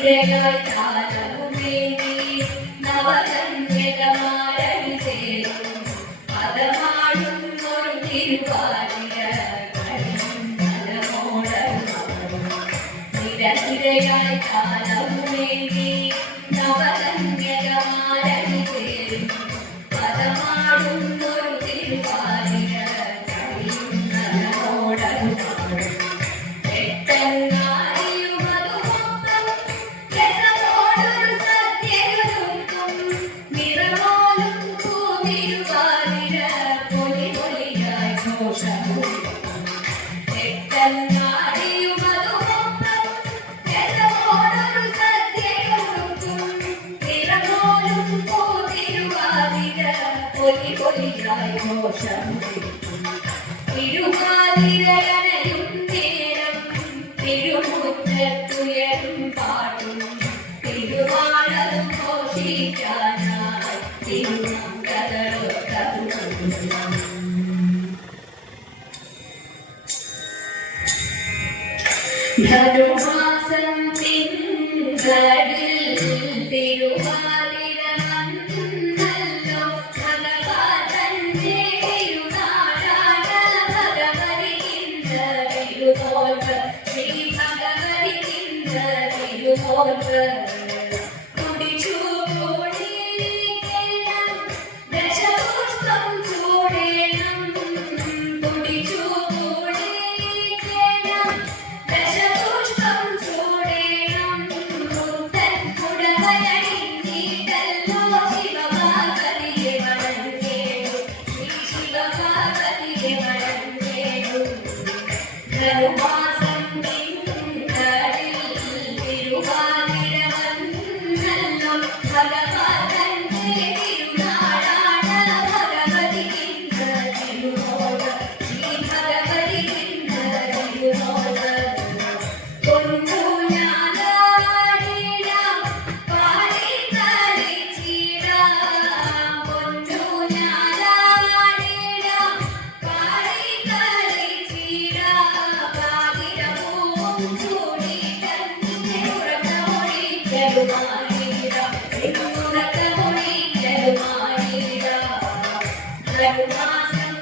നിരയായി കാലമുമേന്തി നവകന്യകമാരണി ചേരും പദമാടുന്നൊരു തിരുവാതിര നിരനിരയായി കാലമുമേന്തി നവകന്യകമാരണി ചേരും പദമാടുന്നൊരു തിരുവാതിര തിരുവാതിരയണയും നേരം തിരുമുറ്റത്തുയരും പാട്ടും തിരുവാളതും ഘോഷിക്കാനായി ധനുമാസം തിങ്കളിൽ തിരുവാതിര വന്നല്ലോ ഭഗവാന്റെ തിരുനാളാണ് ഭഗവതി തിരുതോൽവ് ശ്രീ ഭഗവതി തിരുതോൽവ് കുടിച്ചു കൂടിയിരിക്കണം ദശപുഷ്പം ചൂടേണം കുടിച്ചു കൂടിയിരിക്കണം ദശപുഷ്പം ചൂടേണം മുത്തൻ കുടവയണിഞ്ഞിട്ടല്ലോ ശിവപാർവതിയെ വണങ്ങേണു ശ്രീ ശിവപാർവതിയെ വണങ്ങേണു ധനുമാസം തിങ്കളിൽ തിരുവാതിര വന്നല്ലോ ഭഗവാന്റെ തിരുനാളാണ് ഭഗവതി തിരുതോൽവ് ശ്രീ ഭഗവതി തിരുതോൽവ് പൊന്നൂഞ്ഞാലാടിടാം പാടിക്കളിച്ചിടാം പൊന്നൂഞ്ഞാലാടിടാം പാടിക്കളിച്ചിടാം പാതിരപ്പൂവും ചൂടിക്കണ്ണിനെ ഉറക്കമൊഴിക്കലുമായിടാം ഉറക്കമൊഴിക്കലുമായിടാം ധനുമാസം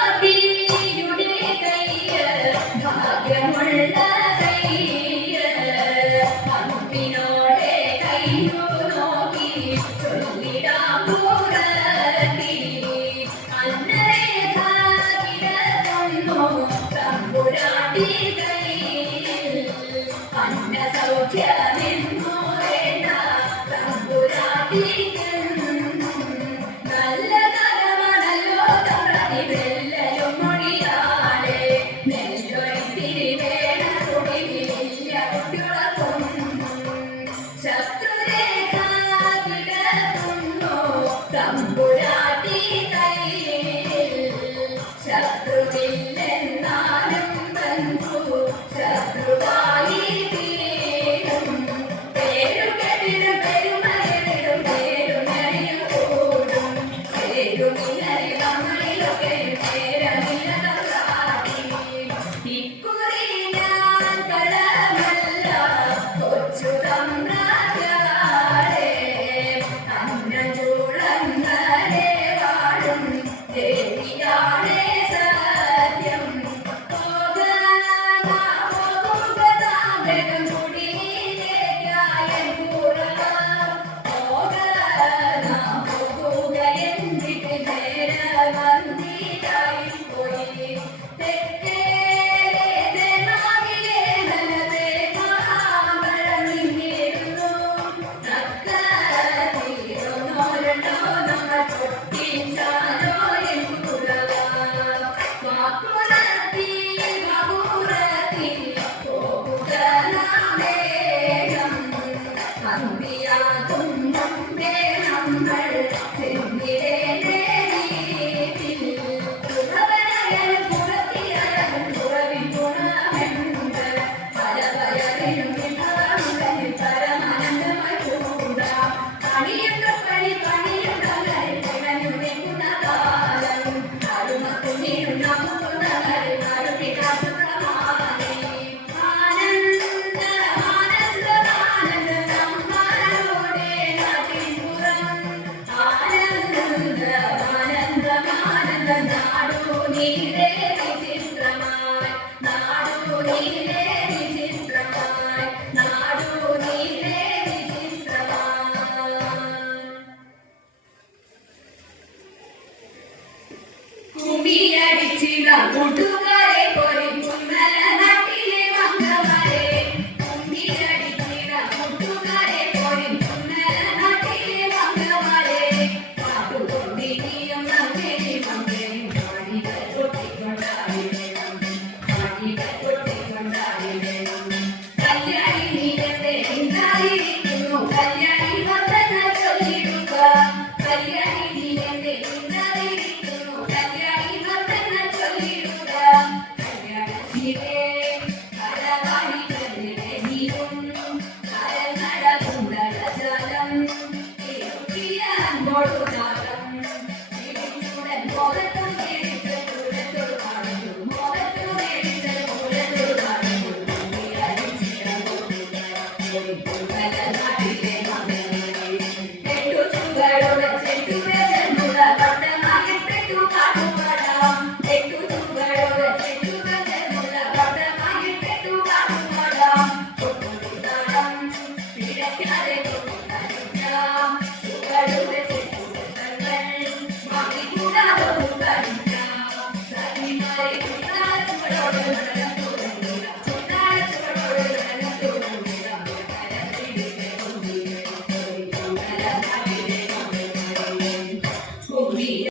തമ്പുരാട്ടിയുടെ കയ്യ് ഭാഗ്യമുള്ള കയ്യ് അമ്പിനോടെ കയ്യു നോക്കി ചൊല്ലിടാം പുറത്തി അന്നരെ ഭാഗ്യതൊന്നു തമ്പുരാട്ടി കയ്യിൽ അന്ന സൗഖ്യമെന്നു വേണ്ട തമ്പുരാട്ടിക്ക് തമ്പുരാട്ടി കയ്യിൽ ശത്രുവില്ലെന്നാലും ബന്ധു ശത്രുവായി തീരും പേരുകെട്ടിടും പെരുമരിടും പേരുമറിയും കൂടും പേരുമില്ലരി നമ്മളിലൊക്കെ പേരമില്ലതാടി ഇക്കുറി ഞാൻ കടമല്ല കൊച്ചു തമ്പ്രാജാരേ കൂട്ടുകാരെ പോലും നാട്ടിലെ മംഗളമാരെ കുമ്പിയടിച്ചിട കൂട്ടുകാരെ പോലും നാട്ടിലെ മംഗളമാരെ പാട്ടുകൊണ്ടിരിയും നമ്മേരി മമ്മേരി പാടികൾ കൊട്ടിക്കൊണ്ടാടിടണം പാടികൾ കൊട്ടിക്കൊണ്ടാടിടണം കല്യാണി നീരത്തെ ഇന്നായിരിക്കുന്നു കല്യാണി വർദ്ധന ചൊല്ലിടുക കല്യാണി നീരത്തെ ഇന്നായിരിക്കുന്നു കല്യാണി വർദ്ധന ചൊല്ലിടുക കല്യാണത്തിലെ കരവാടികളിലെ നീരും കരനട കുണ്ടളജലം ഇരുട്ടിയ അൻപോടു